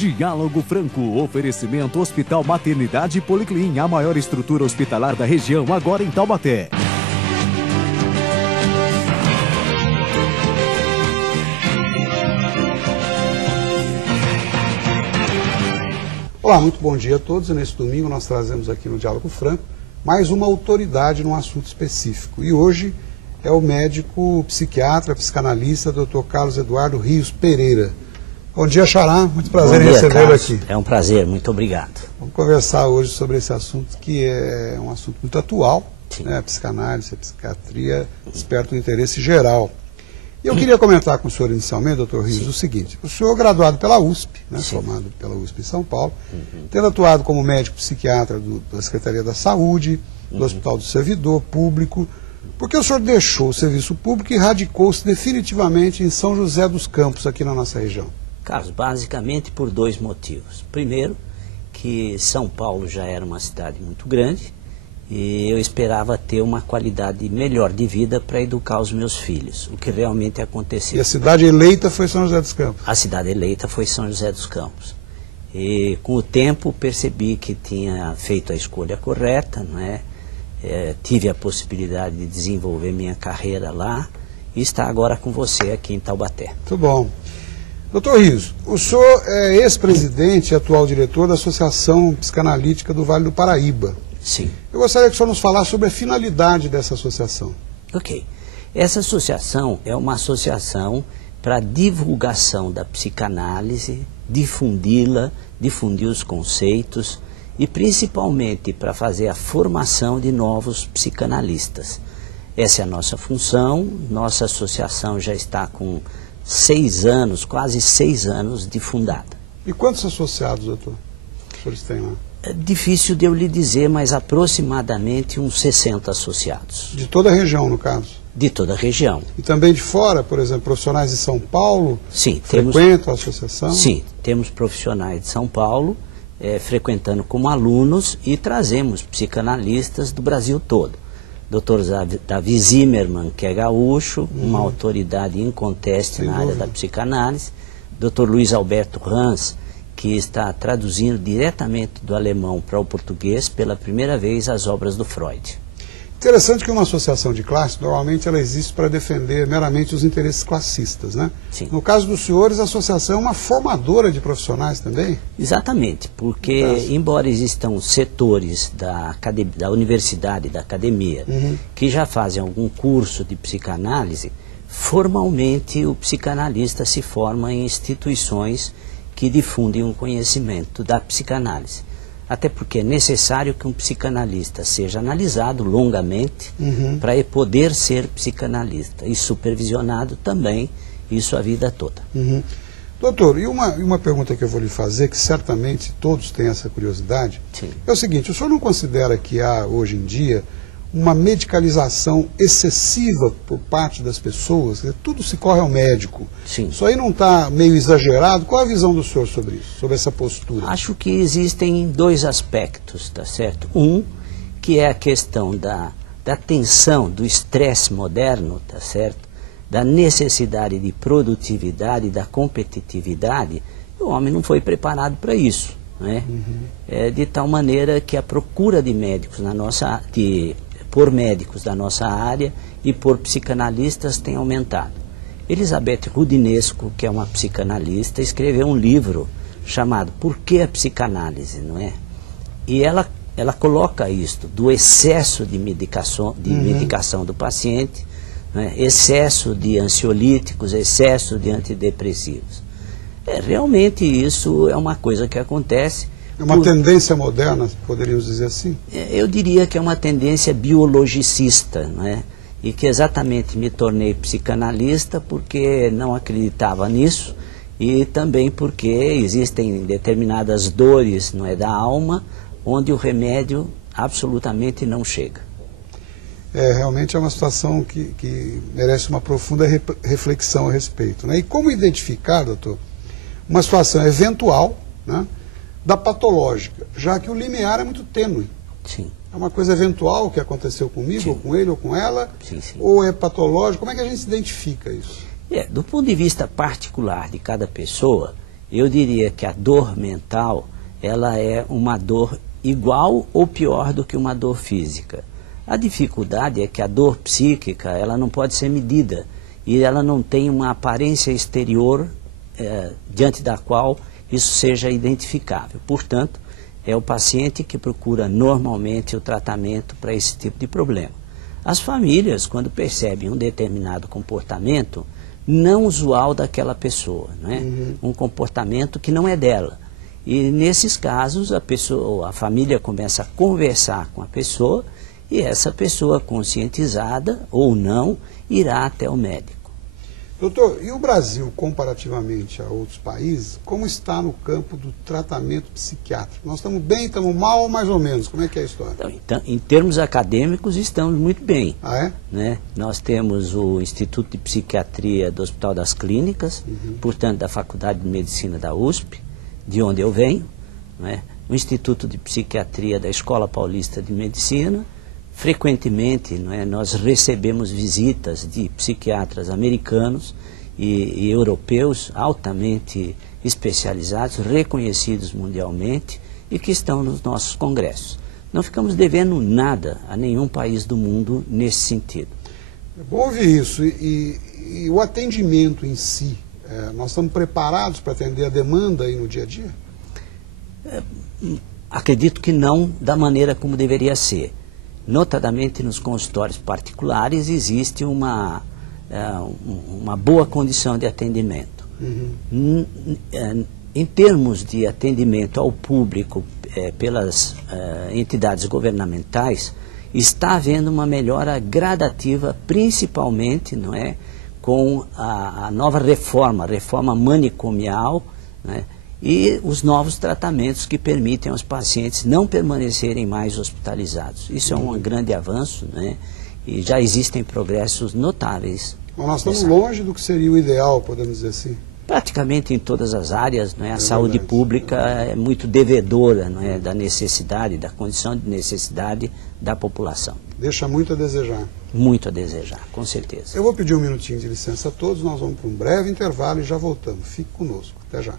Diálogo Franco, oferecimento Hospital Maternidade e Policlin, a maior estrutura hospitalar da região, agora em Taubaté. Olá, muito bom dia a todos. E nesse domingo nós trazemos aqui no Diálogo Franco mais uma autoridade num assunto específico. E hoje é o médico psiquiatra, psicanalista, Dr. Carlos Eduardo Rios Pereira. Bom dia, Xará. Muito prazer em recebê-lo aqui. É um prazer, muito obrigado. Vamos conversar hoje sobre esse assunto que é um assunto muito atual, né? A psicanálise, a psiquiatria desperta um interesse geral. E eu queria comentar com o senhor inicialmente, doutor Rios, o seguinte: o senhor é graduado pela USP, né, formado pela USP em São Paulo, tendo atuado como médico psiquiatra da Secretaria da Saúde, do Hospital do Servidor Público, porque o senhor deixou o serviço público e radicou-se definitivamente em São José dos Campos, aqui na nossa região? Carlos, basicamente por dois motivos. Primeiro, que São Paulo já era uma cidade muito grande e eu esperava ter uma qualidade melhor de vida para educar os meus filhos, o que realmente aconteceu. E a cidade eleita foi São José dos Campos? A cidade eleita foi São José dos Campos. E com o tempo percebi que tinha feito a escolha correta, não é? Tive a possibilidade de desenvolver minha carreira lá e está agora com você aqui em Taubaté. Muito bom. Doutor Rios, o senhor é ex-presidente e atual diretor da Associação Psicanalítica do Vale do Paraíba. Sim. Eu gostaria que o senhor nos falasse sobre a finalidade dessa associação. Ok. Essa associação é uma associação para divulgação da psicanálise, difundi-la, difundir os conceitos e principalmente para fazer a formação de novos psicanalistas. Essa é a nossa função. Nossa associação já está com 6 anos, quase 6 anos de fundada. E quantos associados, doutor, os senhores têm lá? É difícil de eu lhe dizer, mas aproximadamente uns 60 associados. De toda a região, no caso? De toda a região. E também de fora, por exemplo, profissionais de São Paulo? Sim. Frequentam a associação? Sim, temos profissionais de São Paulo frequentando como alunos e trazemos psicanalistas do Brasil todo. Dr. Davi Zimmermann, que é gaúcho, uma autoridade inconteste na área da psicanálise. Dr. Luiz Alberto Rans, que está traduzindo diretamente do alemão para o português pela primeira vez as obras do Freud. Interessante que uma associação de classe, normalmente ela existe para defender meramente os interesses classistas, né? Sim. No caso dos senhores, a associação é uma formadora de profissionais também? Exatamente, porque embora existam setores da universidade, da academia, que já fazem algum curso de psicanálise, formalmente o psicanalista se forma em instituições que difundem um conhecimento da psicanálise. Até porque é necessário que um psicanalista seja analisado longamente para poder ser psicanalista e supervisionado também, isso a vida toda. Doutor, e uma pergunta que eu vou lhe fazer, que certamente todos têm essa curiosidade, é o seguinte: o senhor não considera que há hoje em dia uma medicalização excessiva por parte das pessoas? Tudo se corre ao médico. Sim. Isso aí não está meio exagerado? Qual a visão do senhor sobre isso, sobre essa postura? Acho que existem 2 aspectos, tá certo? Um, que é a questão da tensão, do estresse moderno, tá certo? Da necessidade de produtividade, da competitividade. O homem não foi preparado para isso, né? De tal maneira que a procura de médicos por médicos da nossa área e por psicanalistas tem aumentado. Elizabeth Rudinesco, que é uma psicanalista, escreveu um livro chamado Por que a Psicanálise, não é? E ela coloca isto, do excesso de medicação do paciente, né? Excesso de ansiolíticos, excesso de antidepressivos. Realmente isso é uma coisa que acontece. É uma tendência moderna, poderíamos dizer assim? Eu diria que é uma tendência biologicista, não é? E que exatamente me tornei psicanalista porque não acreditava nisso e também porque existem determinadas dores, não é, da alma, onde o remédio absolutamente não chega. Realmente é uma situação que merece uma profunda reflexão a respeito, né? E como identificar, doutor, uma situação eventual, né, da patológica, já que o limiar é muito tênue? Sim. É uma coisa eventual que aconteceu comigo, Sim. ou com ele, ou com ela? Sim, sim. Ou é patológico? Como é que a gente identifica isso? Do ponto de vista particular de cada pessoa, eu diria que a dor mental, ela é uma dor igual ou pior do que uma dor física. A dificuldade é que a dor psíquica, ela não pode ser medida e ela não tem uma aparência exterior diante da qual isso seja identificável. Portanto, é o paciente que procura normalmente o tratamento para esse tipo de problema. As famílias, quando percebem um determinado comportamento não usual daquela pessoa, né? Um comportamento que não é dela. E nesses casos a família começa a conversar com a pessoa e essa pessoa, conscientizada ou não, irá até o médico. Doutor, e o Brasil, comparativamente a outros países, como está no campo do tratamento psiquiátrico? Nós estamos bem, estamos mal, mais ou menos? Como é que é a história? Então, em termos acadêmicos, estamos muito bem. Ah, é? Né? Nós temos o Instituto de Psiquiatria do Hospital das Clínicas, portanto, da Faculdade de Medicina da USP, de onde eu venho, né? O Instituto de Psiquiatria da Escola Paulista de Medicina. Frequentemente, nós recebemos visitas de psiquiatras americanos e europeus altamente especializados, reconhecidos mundialmente e que estão nos nossos congressos. Não ficamos devendo nada a nenhum país do mundo nesse sentido. É bom ouvir isso. E o atendimento em si, nós estamos preparados para atender a demanda aí no dia a dia? Acredito que não da maneira como deveria ser. Notadamente nos consultórios particulares existe uma boa condição de atendimento. Em termos de atendimento ao público pelas entidades governamentais, está havendo uma melhora gradativa, principalmente com a nova reforma, a reforma manicomial, e os novos tratamentos que permitem aos pacientes não permanecerem mais hospitalizados. Isso é um grande avanço, e já existem progressos notáveis. Mas nós estamos longe do que seria o ideal, podemos dizer assim? Praticamente em todas as áreas, a saúde pública é muito devedora da necessidade, da condição de necessidade da população. Deixa muito a desejar. Muito a desejar, com certeza. Eu vou pedir um minutinho de licença a todos, nós vamos para um breve intervalo e já voltamos. Fique conosco. Até já.